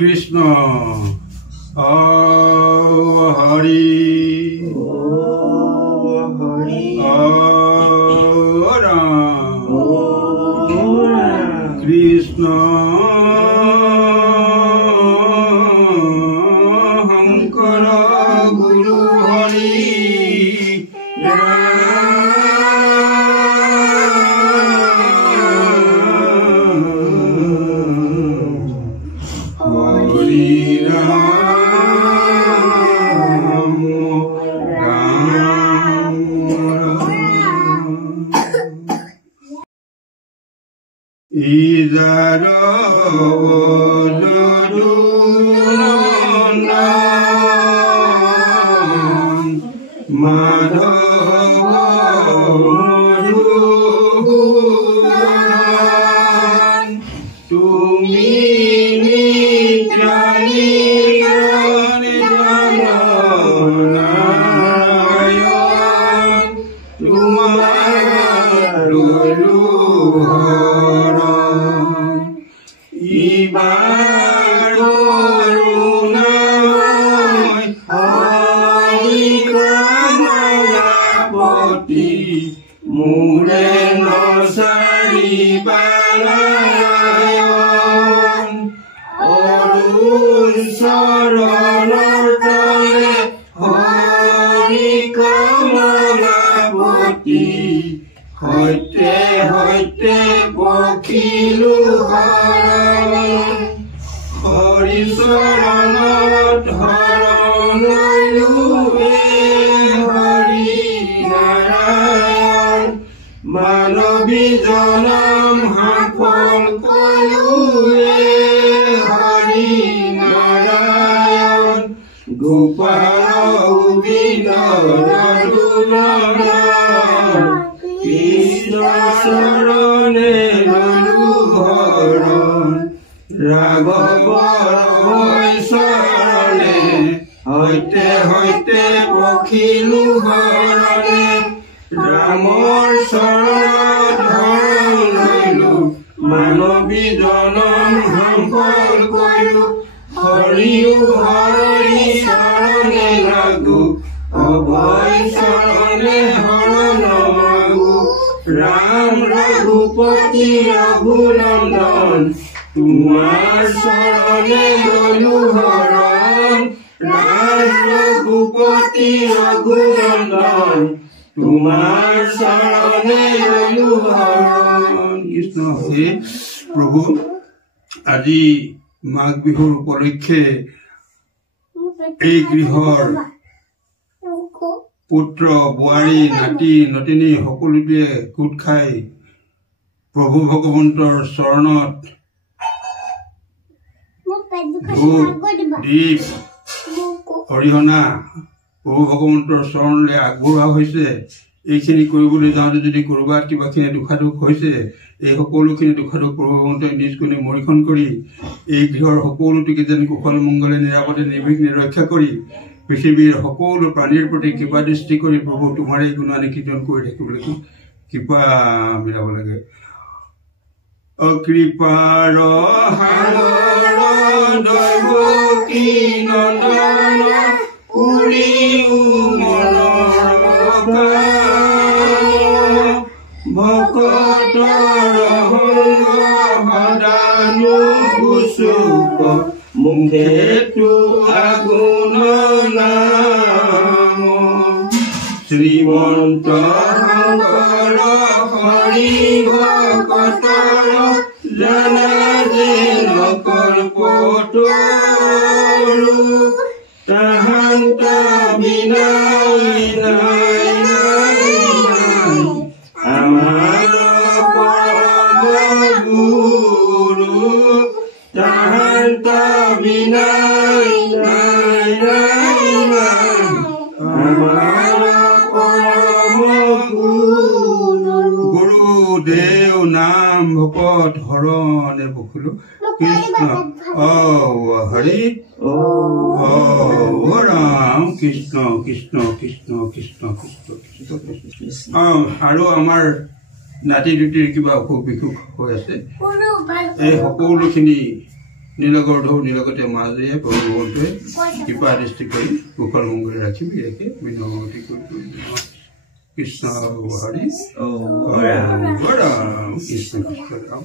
কৃষ্ণ হৰি ৰাম কৃষ্ণ শঙ্কৰ গুৰু হৰি ইজাৰ মাধৱ তুমি মোৰে নচাৰি পালায়ন অৰুণ চৰণৰ তলে হৰি কমলাপতি সৈতে সৈতে পখিলো শৰণ হৰি চৰণত শৰণ মানৱী জনম সফল কলোৱে হৰি নাৰায়ণ গোপাল কৃষ্ণ চৰণে ললো শৰণ ৰাঘৱৰ চৰণে সৈতে সৈতে পখিলো শৰণে ৰামৰ চৰণত শৰণ লৈলো মানৱী জনম সফল কৰিলো হৰিও হৰি চৰণে লাগো অভয় চৰণে শৰণ মাগো ৰাম ৰঘুপতি ৰঘুনন্দন তোমাৰ চৰণে লৈলো শৰণ ৰাম ৰঘুপতি ৰঘুনন্দন তোমাৰ চৰণে লৈলো শৰণ কৃষ্ণ হে প্ৰভু আজি মাঘ বিহুৰ উপলক্ষে এই গৃহৰ পুত্ৰ বোৱাৰী নাতি নতিনী সকলোৱে গোট খাই প্ৰভু ভগৱন্তৰ চৰণত দীপ অৰিহণা প্ৰভু ভগৱন্তৰ চৰণলৈ আগবঢ়োৱা হৈছে এইখিনি কৰিবলৈ যাওঁতে যদি ক'ৰবাত কিবাখিনি দুখাদুখ হৈছে এই সকলোখিনি দুখাদুখ প্ৰভু ভগৱন্তই নিজ গুণে মৰীক্ষণ কৰি এই গৃহৰ সকলোটিকে যেন কুশল মংগলে নিৰাপদে নিৰ্বিঘ্নে ৰক্ষা কৰি পৃথিৱীৰ সকলো প্ৰাণীৰ প্ৰতি কৃপা দৃষ্টি কৰি প্ৰভু তোমাৰে গুণানি কীৰ্তন কৰি থাকিবলৈ কৃপা মিলাব লাগে অকৃপাৰ সাগৰ দৈৱকী নন্দন উৰিও মনৰ ভকতৰ সদানো কুচুক মুখেতো আগুণ নাম শ্ৰীমন্ত শংকৰ হৰি ভকতৰ জানা যে নকল্পতৰু তাহান্ত বিনাই নাই নাই আমাৰ পৰম গুৰু তাহান্ত বিনাই নাই নাই আমাৰ পৰম গুৰুদেৱ নাম ভকত হৰণে বকুলো কৃষ্ণ হৰি ৰাম কৃষ্ণ কৃষ্ণ কৃষ্ণ কৃষ্ণ কৃষ্ণ কৃষ্ণ আৰু আমাৰ নাতি দুটিৰ কিবা অসুখ বিসুখ হৈ আছে এই সকলোখিনি নীলগৰ্ধ নীলগতে মাজে প্ৰভু ভগৱন্তই কৃপা দৃষ্টি কৰি কুশল মংগলে ৰাখিবি একে বিনতি কৰি কৃষ্ণ হৰি কৃষ্ণ কৃষ্ণ